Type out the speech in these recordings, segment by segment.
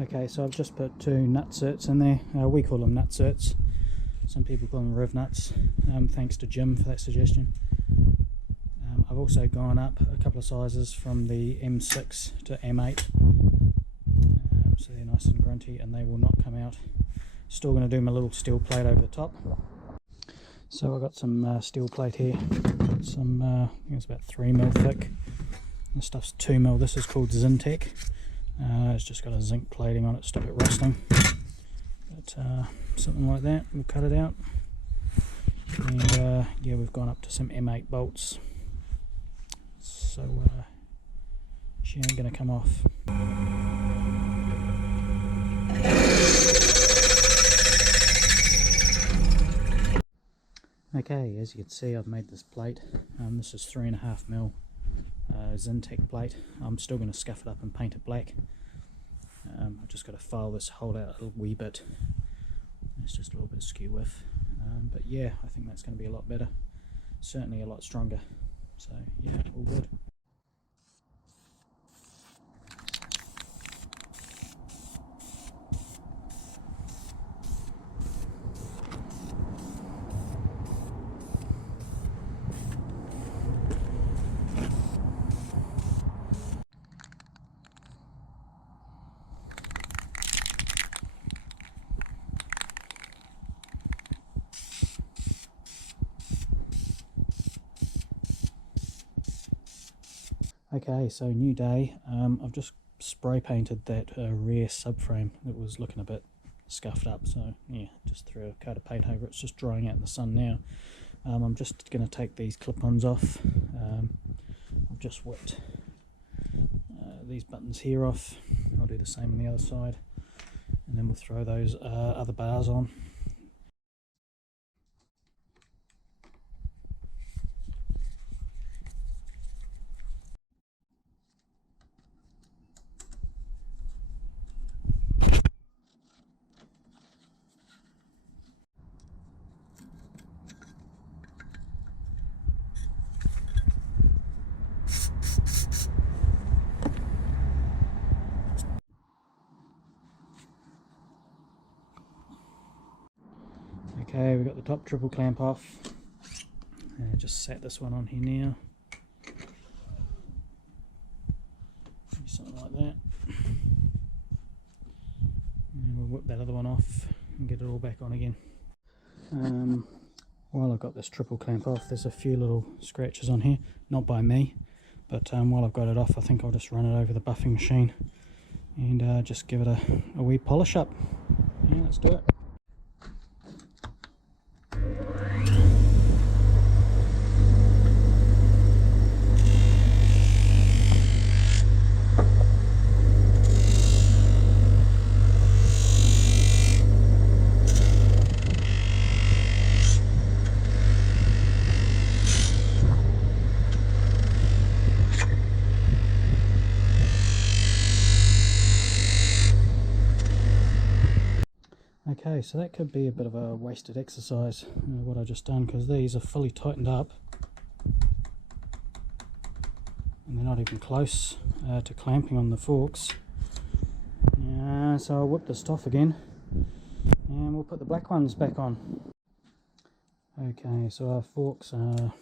Okay, so I've just put 2 nut certs in there. We call them nut certs. Some people call them rev nuts. Thanks to Jim for that suggestion. I've also gone up a couple of sizes from the M6 to M8. So they're nice and grunty and they will not come out. Still going to do my little steel plate over the top. So I've got some steel plate here. Got some, I think it's about 3mm thick. This stuff's 2mm. This is called Zinc. It's just got a zinc plating on it to stop it rusting. But something like that, we'll cut it out. And yeah, we've gone up to some M8 bolts. So she ain't going to come off. Okay, as you can see, I've made this plate. This is 3.5mm Zinc plate. I'm still going to scuff it up and paint it black. I've just got to file this hole out a wee bit. It's just a little bit skew with. But yeah, I think that's going to be a lot better. Certainly a lot stronger. So yeah, all good. Okay, so new day. I've just spray painted that rear subframe that was looking a bit scuffed up, so yeah, just threw a coat of paint over it. It's just drying out in the sun now. I'm just going to take these clip-ons off. I've just whipped these buttons here off. I'll do the same on the other side, and then we'll throw those other bars on. Okay, we've got the top triple clamp off. Just set this one on here now. Something like that. And we'll whip that other one off and get it all back on again. While I've got this triple clamp off, there's a few little scratches on here. Not by me, but while I've got it off, I think I'll just run it over the buffing machine and just give it a wee polish up. Yeah, let's do it. Okay, so that could be a bit of a wasted exercise, what I just done, because these are fully tightened up and they're not even close to clamping on the forks. So I'll whip this off again and we'll put the black ones back on. Okay, so our forks are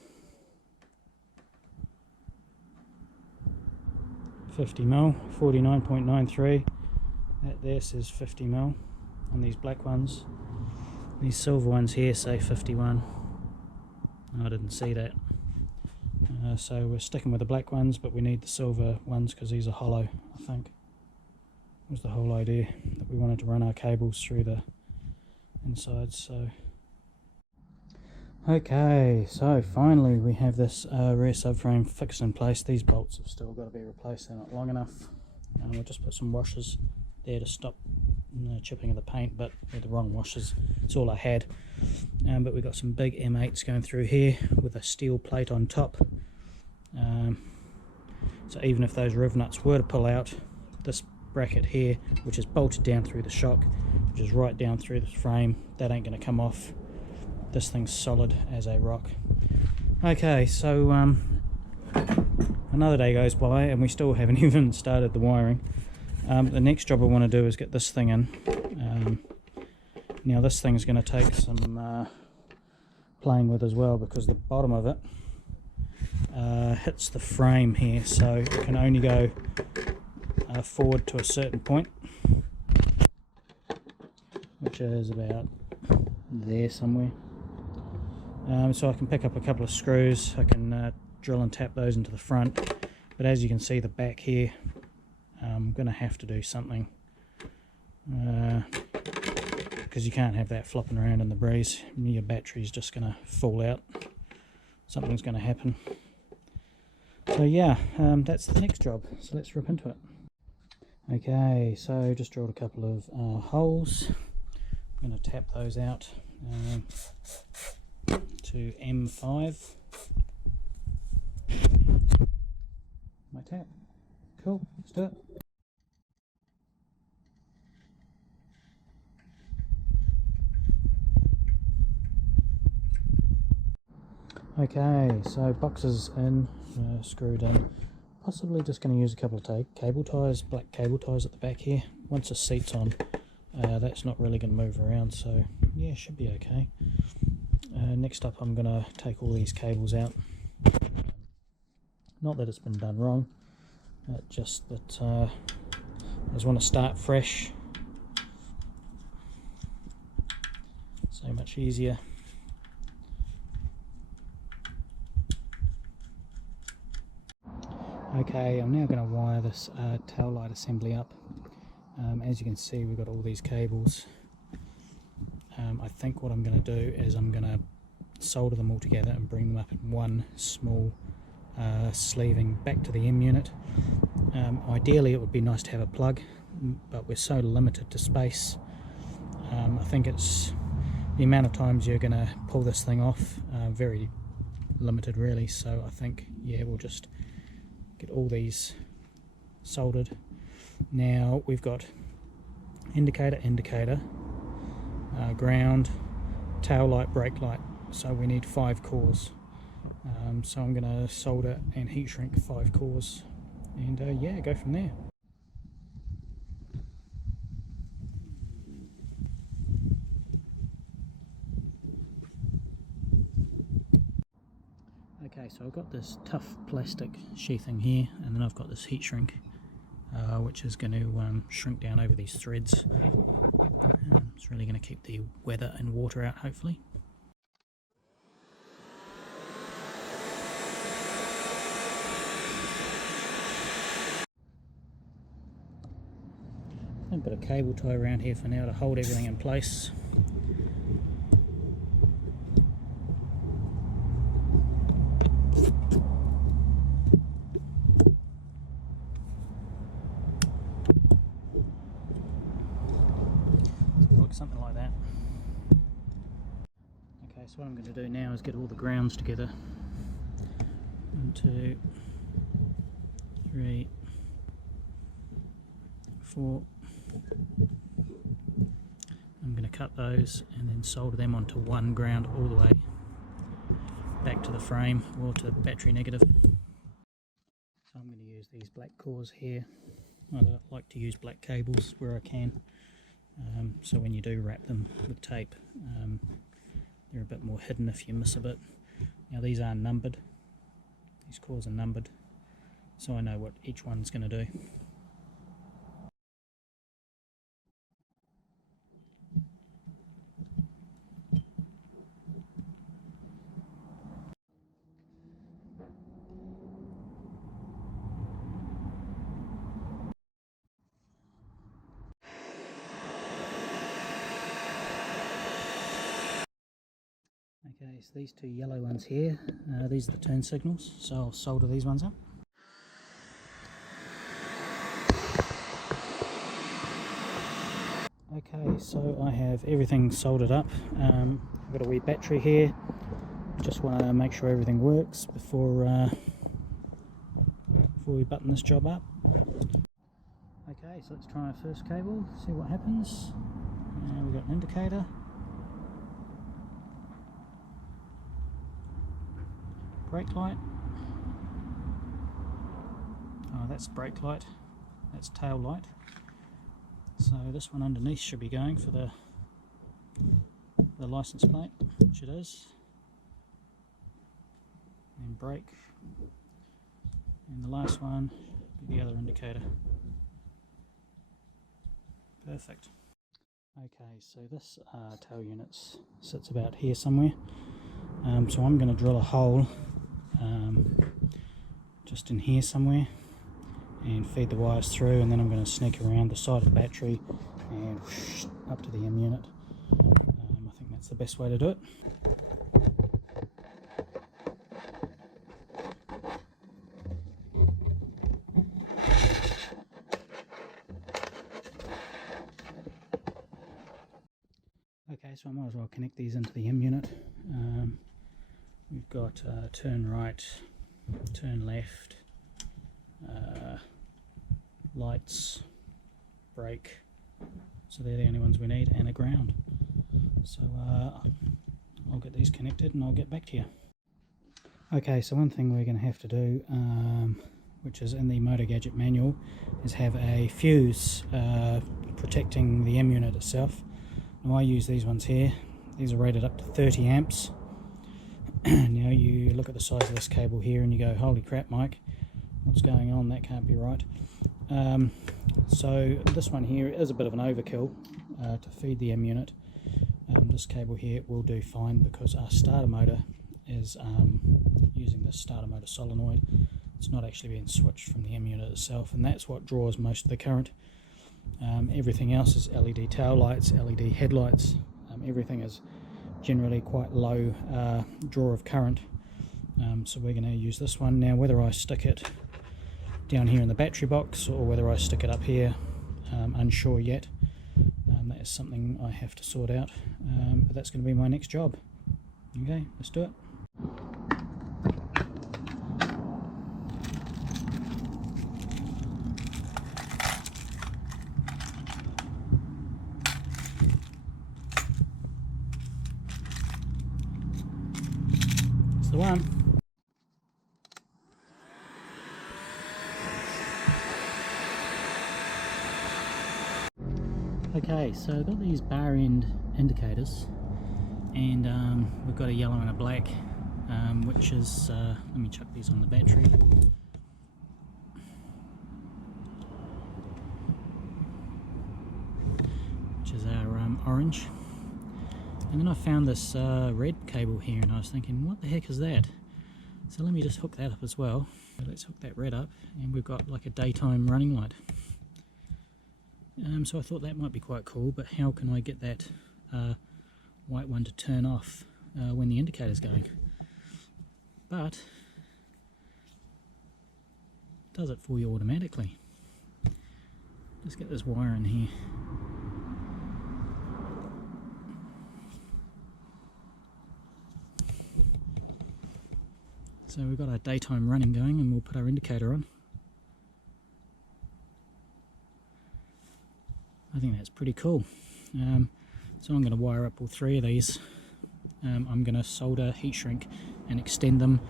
50mm, 49.93. That there says 50mm. On these black ones. These silver ones here say 51. I didn't see that. So we're sticking with the black ones, but we need the silver ones because these are hollow, I think. Was the whole idea, that we wanted to run our cables through the inside. So okay, so finally we have this rear subframe fixed in place. These bolts have still got to be replaced, they're not long enough. We'll just put some washers there to stop chipping of the paint, but they're the wrong washers. It's all I had. But we've got some big M8s going through here with a steel plate on top. So even if those rev nuts were to pull out, this bracket here, which is bolted down through the shock, which is right down through the frame, that ain't going to come off. This thing's solid as a rock. Okay, so another day goes by and we still haven't even started the wiring. The next job I want to do is get this thing in. Now this thing's going to take some playing with as well, because the bottom of it hits the frame here, so it can only go forward to a certain point, which is about there somewhere. So I can pick up a couple of screws, I can drill and tap those into the front, but as you can see the back here, I'm going to have to do something, because you can't have that flopping around in the breeze. Your battery's just going to fall out, something's going to happen. So yeah, that's the next job, so let's rip into it. Okay, so just drilled a couple of holes. I'm going to tap those out to M5. My tap. Cool, let's do it. Okay, so boxes in, screwed in. Possibly just going to use a couple of cable ties, black cable ties at the back here. Once the seat's on, that's not really going to move around, so yeah, should be okay. Next up I'm going to take all these cables out. Not that it's been done wrong, just that I just want to start fresh. So much easier. Okay, I'm now going to wire this tail light assembly up. As you can see, we've got all these cables. I think what I'm going to do is I'm going to solder them all together and bring them up in one small sleeving back to the M unit. Ideally it would be nice to have a plug, but we're so limited to space. I think it's the amount of times you're going to pull this thing off, very limited really, so I think, yeah, we'll just get all these soldered. Now we've got indicator, ground, tail light, brake light, so we need 5 cores. So I'm going to solder and heat shrink 5 cores, and yeah, go from there. Okay, so I've got this tough plastic sheathing here, and then I've got this heat shrink, which is going to shrink down over these threads. It's really going to keep the weather and water out, hopefully. I've got a cable tie around here for now to hold everything in place. Something like that. Okay, so what I'm going to do now is get all the grounds together. 1, 2, 3, 4. I'm going to cut those and then solder them onto one ground all the way back to the frame or to the battery negative. So I'm going to use these black cores here. I like to use black cables where I can. So when you do wrap them with tape, they're a bit more hidden if you miss a bit. Now these are numbered, these cores are numbered, so I know what each one's going to do. Okay, so these 2 yellow ones here, these are the turn signals, so I'll solder these ones up. Okay, so I have everything soldered up. I've got a wee battery here, just want to make sure everything works before we button this job up. Okay, so let's try our first cable, see what happens. We've got an indicator. Brake light. Oh, that's brake light. That's tail light. So this one underneath should be going for the license plate, which it is. And brake. And the last one should be the other indicator. Perfect. Okay, so this tail unit sits about here somewhere. So I'm going to drill a hole just in here somewhere and feed the wires through, and then I'm going to sneak around the side of the battery and whoosh, up to the M unit. I think that's the best way to do it. Okay, so I might as well connect these into the M unit. We've got turn right, turn left, lights, brake, so they're the only ones we need, and a ground. So I'll get these connected and I'll get back to you. Okay, so one thing we're going to have to do, which is in the Motogadget manual, is have a fuse protecting the M unit itself. Now I use these ones here. These are rated up to 30 amps. Now you look at the size of this cable here and you go, holy crap, Mike, what's going on? That can't be right. So this one here is a bit of an overkill to feed the M unit. This cable here will do fine because our starter motor is using this starter motor solenoid. It's not actually being switched from the M unit itself, and that's what draws most of the current. Everything else is LED tail lights, LED headlights. Everything is generally quite low draw of current, so we're going to use this one. Now whether I stick it down here in the battery box or whether I stick it up here, unsure yet. That is something I have to sort out, but that's going to be my next job. Okay, let's do it. It's the one. Okay, so I've got these bar end indicators, and we've got a yellow and a black, which is, let me chuck these on the battery. Which is our orange. And then I found this red cable here, and I was thinking, what the heck is that? So let me just hook that up as well. So let's hook that red up, and we've got like a daytime running light. So I thought that might be quite cool, but how can I get that white one to turn off when the indicator's going? But it does it for you automatically. Let's get this wire in here. So we've got our daytime running going, and we'll put our indicator on. I think that's pretty cool. So I'm going to wire up all three of these. I'm going to solder, heat shrink, and extend them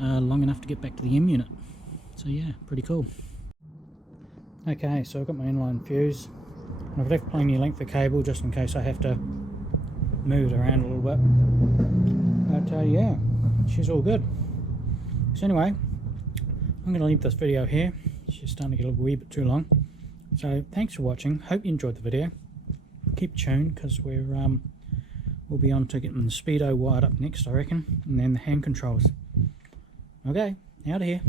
long enough to get back to the M unit. So yeah, pretty cool. Okay, so I've got my inline fuse. I've left plenty of length of cable just in case I have to move it around a little bit. But yeah, she's all good. So anyway, I'm going to leave this video here. She's starting to get a wee bit too long. So thanks for watching. Hope you enjoyed the video. Keep tuned because we'll be on to getting the speedo wired up next, I reckon, and then the hand controls. Okay, out of here.